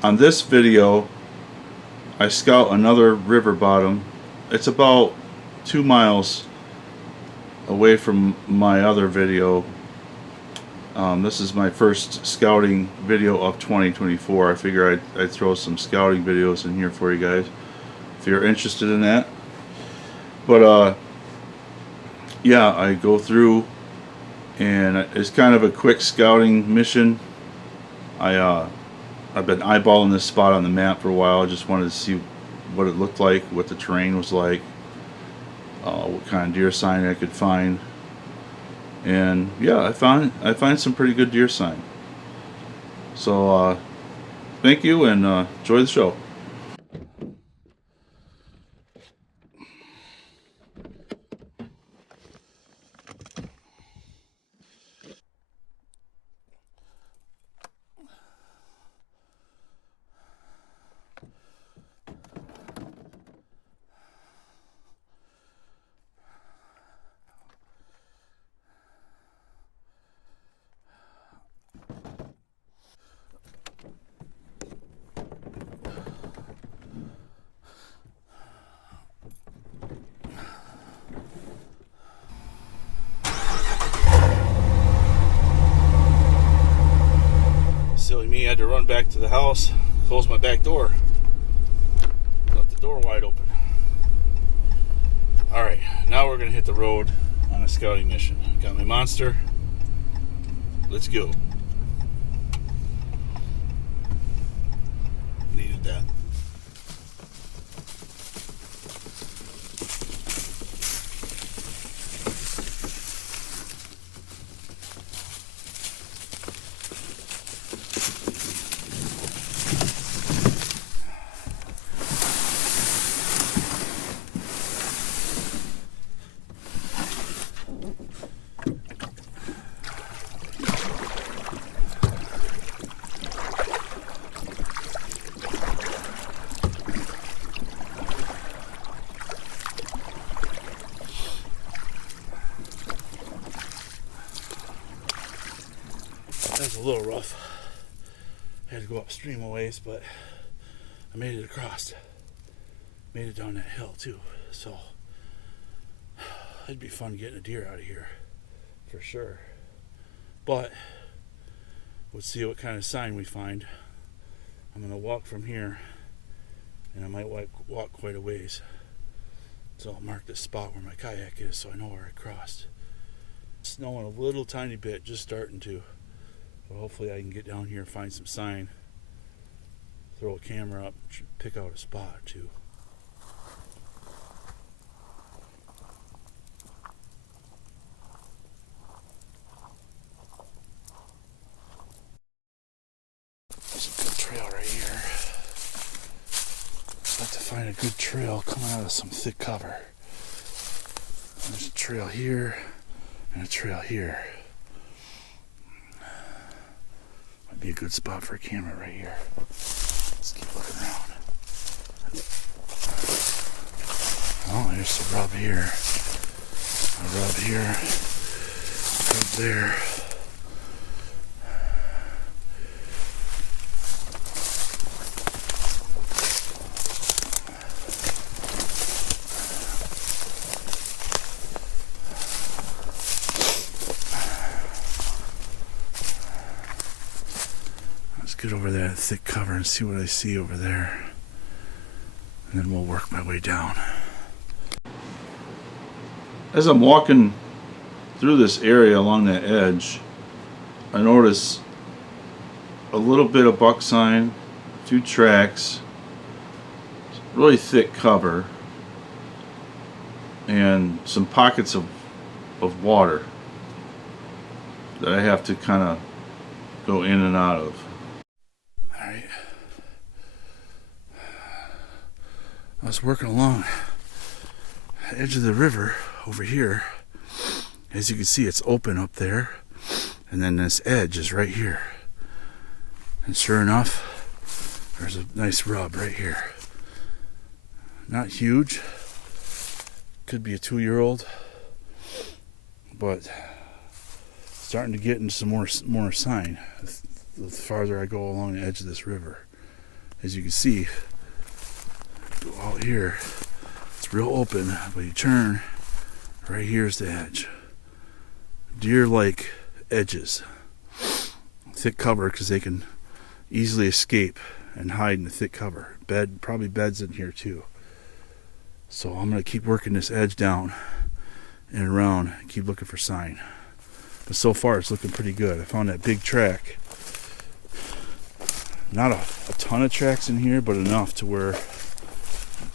On this video, I scout another river bottom. It's about 2 miles away from my other video. This is my first scouting video of 2024. I figure I'd throw some scouting videos in here for you guys if you're interested in that. But yeah, I go through and it's kind of a quick scouting mission. I've been eyeballing this spot on the map for a while. I just wanted to see what it looked like, what the terrain was like, what kind of deer sign I could find. And yeah, I find some pretty good deer sign. So thank you, and enjoy the show. Silly me, I had to run back to the house, close my back door, left the door wide open. Alright, now we're going to hit the road on a scouting mission. Got my monster. Let's go. Needed that. That was a little rough. I had to go upstream a ways, but I made it across. Made it down that hill too. So it'd be fun getting a deer out of here, for sure. But we'll see what kind of sign we find. I'm gonna walk from here, and I might walk quite a ways. So I'll mark this spot where my kayak is, so I know where I crossed. It's snowing a little tiny bit, just starting to. But hopefully I can get down here and find some sign, throw a camera up, pick out a spot or two. There's a good trail right here. I'd like to find a good trail coming out of some thick cover. There's a trail here and a trail here. Be a good spot for a camera right here. Let's keep looking around. Oh, there's a rub here. A rub here. A rub there. Get over that thick cover and see what I see over there, and then we'll work my way down. As I'm walking through this area along that edge, I notice a little bit of buck sign, a few tracks, really thick cover, and some pockets of water that I have to kind of go in and out of. I was working along the edge of the river over here. As you can see, it's open up there, and then this edge is right here. And sure enough, there's a nice rub right here. Not huge, could be a 2-year-old, but starting to get into some more sign the farther I go along the edge of this river. as you can see, go out here, it's real open, but you turn, right here's the edge. Deer like edges, thick cover, because they can easily escape and hide in the thick cover. Probably beds in here too. So I'm going to keep working this edge down and around, keep looking for sign. But so far it's looking pretty good. I found that big track. Not a ton of tracks in here, but enough to where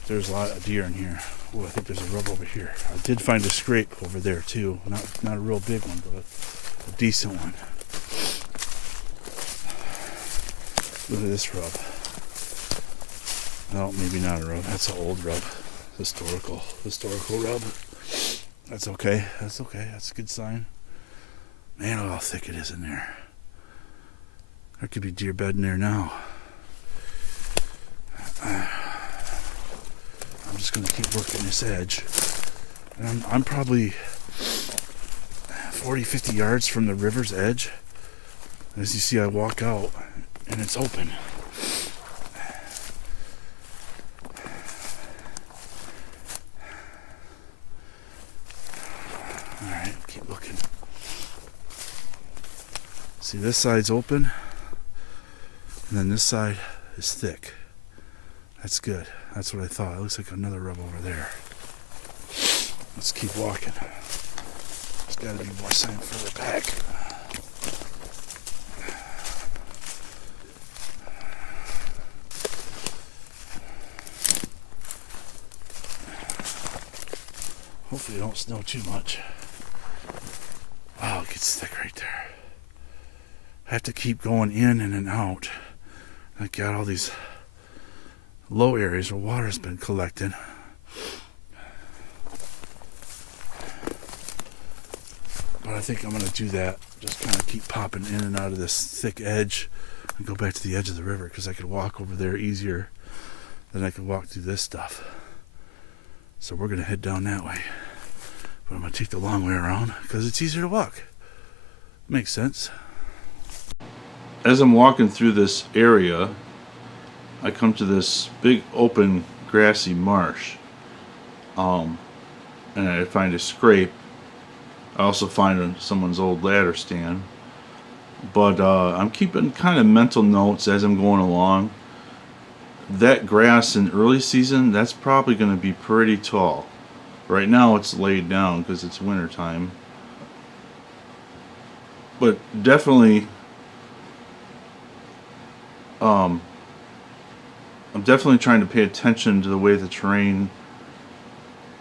there's a lot of deer in here. Oh, I think there's a rub over here. I did find a scrape over there too. Not a real big one, but a decent one. Look at this rub. No, maybe not a rub. That's an old rub. Historical rub. That's okay. That's a good sign. Man, look how thick it is in there. There could be deer bed in there now. I'm just going to keep working this edge. And I'm probably 40, 50 yards from the river's edge. As you see, I walk out and it's open. Alright, keep looking. See, this side's open, and then this side is thick. That's good. That's what I thought. It looks like another rub over there. Let's keep walking. There's got to be more sign further back. Hopefully it don't snow too much. Wow, it gets thick right there. I have to keep going in and then out. I got all these low areas where water's been collecting. But I think I'm going to do that. Just kind of keep popping in and out of this thick edge and go back to the edge of the river, because I could walk over there easier than I could walk through this stuff. So we're going to head down that way. But I'm going to take the long way around because it's easier to walk. Makes sense. As I'm walking through this area, I come to this big open grassy marsh. And I find a scrape. I also find someone's old ladder stand. But I'm keeping kind of mental notes as I'm going along. That grass in early season, that's probably going to be pretty tall. Right now it's laid down because it's winter time. But definitely, I'm definitely trying to pay attention to the way the terrain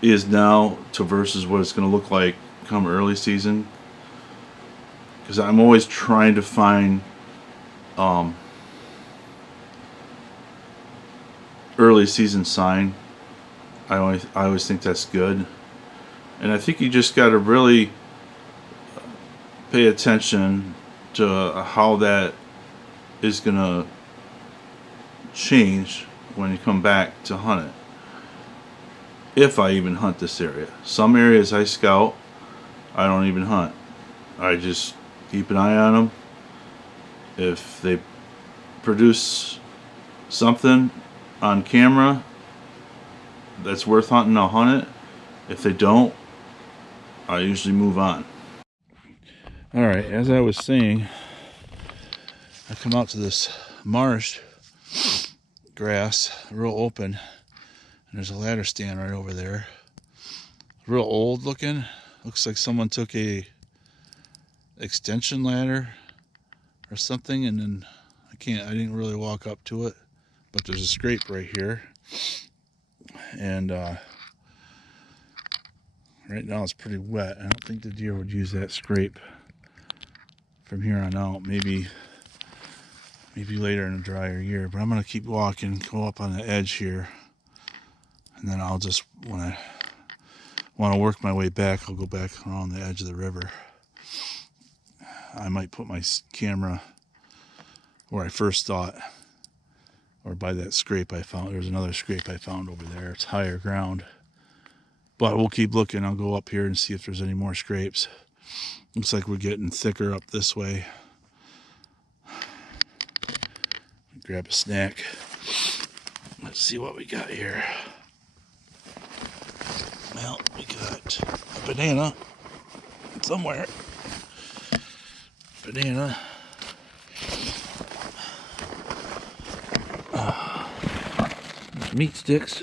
is now to versus what it's going to look like come early season. Because I'm always trying to find early season sign. I always think that's good. And I think you just got to really pay attention to how that is going to change when you come back to hunt it. If I even hunt this area. Some areas I scout, I don't even hunt. I just keep an eye on them. If they produce something on camera that's worth hunting, I'll hunt it. If they don't, I usually move on. Alright, as I was saying, I come out to this marsh grass, real open, and there's a ladder stand right over there. Real old looking. Looks like someone took a extension ladder or something, and then I didn't really walk up to it, but there's a scrape right here. And right now it's pretty wet. I don't think the deer would use that scrape from here on out. Maybe later in a drier year. But I'm gonna keep walking, go up on the edge here, and then I'll just when I want to work my way back, I'll go back around the edge of the river. I might put my camera where I first thought, or by that scrape I found. There's another scrape I found over there. It's higher ground. But we'll keep looking. I'll go up here and see if there's any more scrapes. Looks like we're getting thicker up this way. Grab a snack. Let's see what we got here. Well, we got a banana somewhere. Banana. Meat sticks.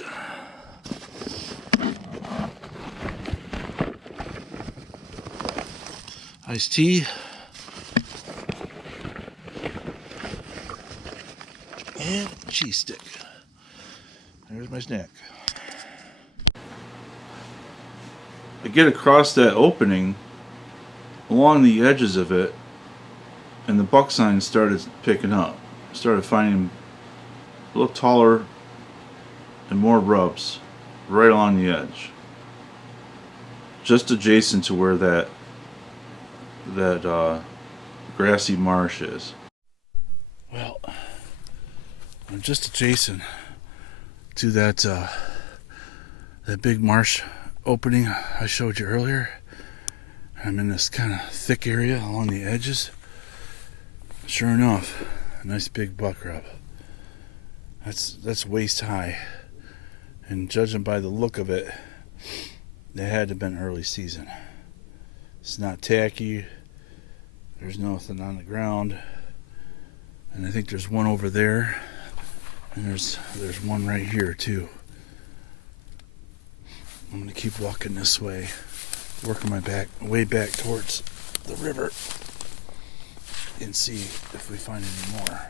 Iced tea. And cheese stick. There's my snack. I get across that opening along the edges of it, and the buck sign started picking up. Started finding a little taller and more rubs right along the edge, just adjacent to where that grassy marsh is. Well, I'm just adjacent to that big marsh opening I showed you earlier. I'm in this kind of thick area along the edges. Sure enough, a nice big buck rub. That's waist high, and judging by the look of it, they had to have been early season. It's not tacky. There's nothing on the ground, and I think there's one over there, and there's one right here too. I'm gonna keep walking this way, working my way back towards the river, and see if we find any more.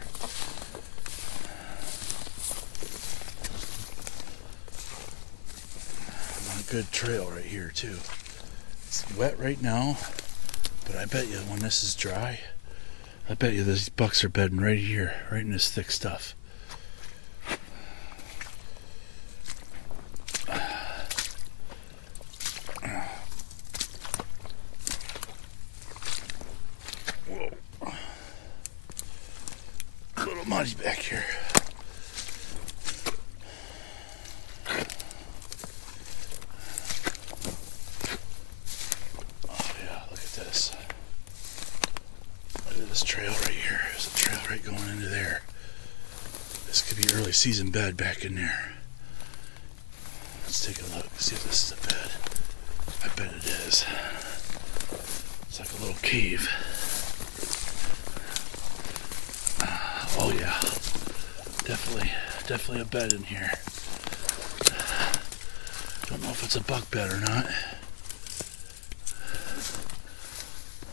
I'm on a good trail right here too. It's wet right now, but I bet you when this is dry, I bet you these bucks are bedding right here, right in this thick stuff. Little muddy back here. Oh yeah, look at this. Look at this trail right here. There's a trail right going into there. This could be early season bed back in there. Let's take a look, see if this is a bed. I bet it is. It's like a little cave. Oh yeah, definitely a bed in here. Don't know if it's a buck bed or not.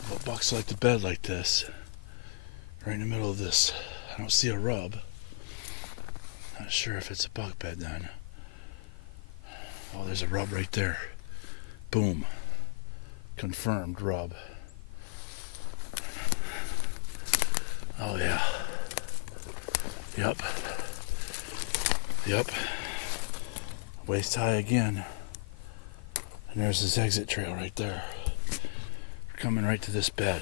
But bucks like to bed like this, right in the middle of this. I don't see a rub. Not sure if it's a buck bed then. Oh, there's a rub right there. Boom. Confirmed rub. Oh yeah. Yep. Waist high again. And there's this exit trail right there. We're coming right to this bed.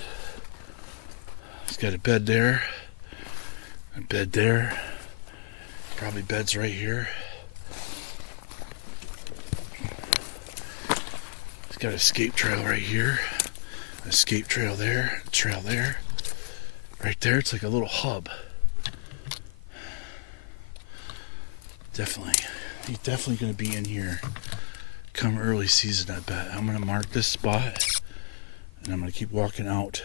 It's got a bed there. A bed there. Probably beds right here. It's got an escape trail right here. An escape trail there. A trail there. Right there, it's like a little hub. He's definitely going to be in here come early season, I bet. I'm going to mark this spot, and I'm going to keep walking out.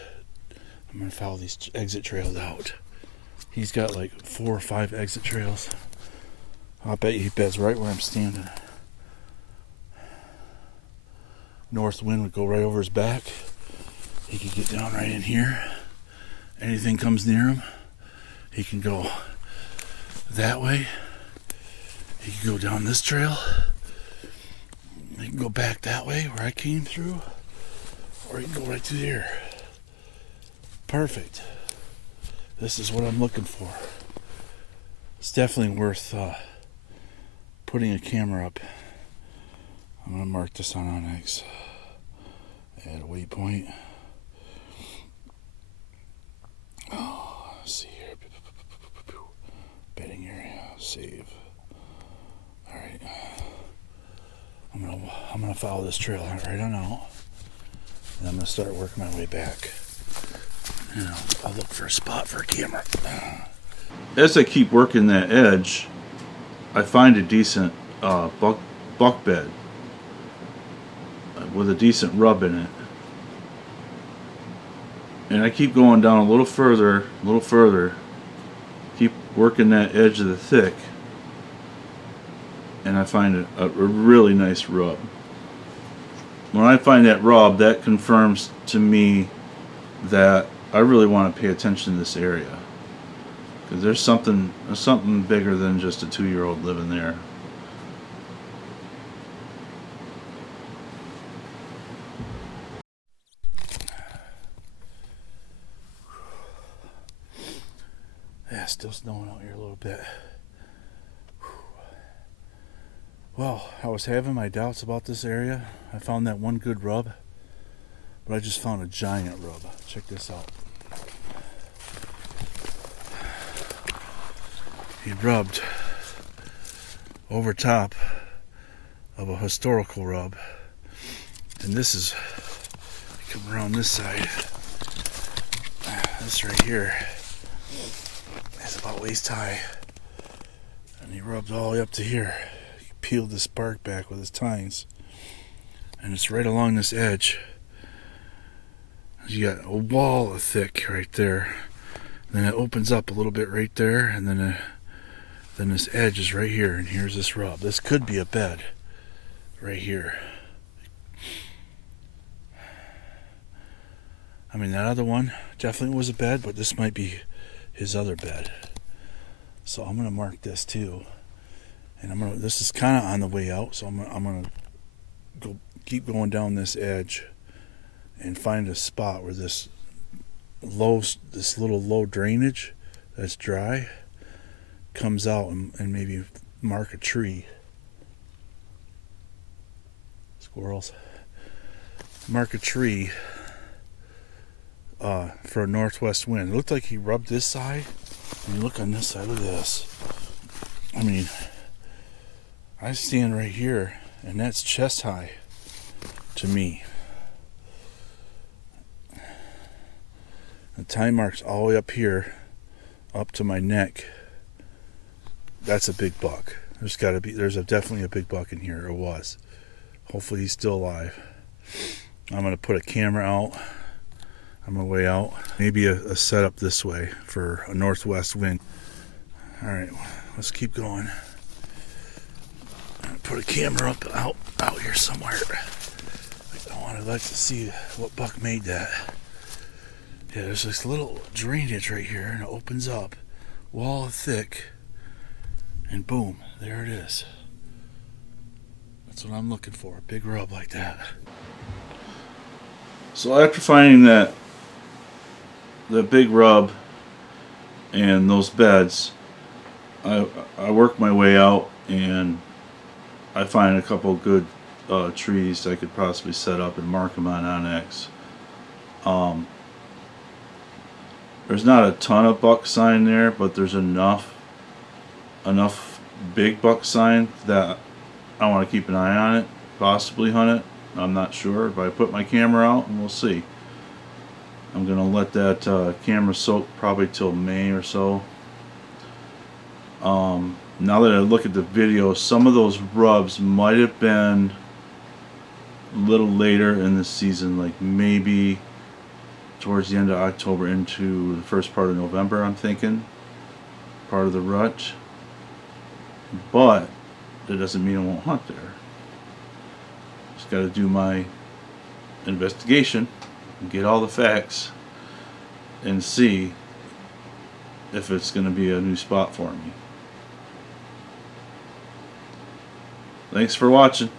I'm going to follow these exit trails out. He's got like 4 or 5 exit trails. I'll bet you he beds right where I'm standing. North wind would go right over his back. He could get down right in here. Anything comes near him, he can go that way. He can go down this trail. He can go back that way where I came through, or he can go right through here. Perfect. This is what I'm looking for. It's definitely worth putting a camera up. I'm going to mark this on Onyx. Add a waypoint. Oh, let's see here. Bedding area. Save. Alright. I'm gonna follow this trail right on out. And I'm gonna start working my way back. You know, I'll look for a spot for a camera. As I keep working that edge, I find a decent buck bed with a decent rub in it. And I keep going down a little further, keep working that edge of the thick, and I find a really nice rub. When I find that rub, that confirms to me that I really want to pay attention to this area, because there's something bigger than just a 2-year-old living there. Yeah, still snowing out here a little bit. Well, I was having my doubts about this area. I found that one good rub, but I just found a giant rub. Check this out. He rubbed over top of a historical rub, and this is, come around this side, this right here is about waist high, and he rubbed all the way up to here. He peeled this bark back with his tines, and it's right along this edge. You got a wall of thick right there, and then it opens up a little bit right there, and then this edge is right here, and here's this rub. This could be a bed right here. I mean, that other one definitely was a bed, but this might be his other bed. So I'm gonna mark this too, and this is kind of on the way out, so I'm gonna keep going down this edge and find a spot where this little low drainage that's dry comes out, and maybe mark a tree. Squirrels. Mark a tree for a northwest wind. It looked like he rubbed this side, and you look on this side, look at this. I mean, I stand right here, and that's chest high to me. The time mark's all the way up here, up to my neck. That's a big buck. There's definitely a big buck in here, or was. Hopefully he's still alive. I'm gonna put a camera out on my way out. Maybe a setup this way for a northwest wind. Alright, let's keep going. I'm gonna put a camera out here somewhere. I'd like to see what buck made that. Yeah, there's this little drainage right here, and it opens up, wall of thick, and boom, there it is. That's what I'm looking for, a big rub like that. So after finding that big rub and those beds, I work my way out, and I find a couple good trees I could possibly set up and mark them on Onyx. There's not a ton of buck sign there, but there's enough big buck sign that I want to keep an eye on it, possibly hunt it. I'm not sure. If I put my camera out, and we'll see. I'm gonna let that camera soak probably till May or so. Now that I look at the video, some of those rubs might have been a little later in the season, like maybe towards the end of October into the first part of November, I'm thinking. Part of the rut. But that doesn't mean I won't hunt there. Just got to do my investigation and get all the facts and see if it's going to be a new spot for me. Thanks for watching.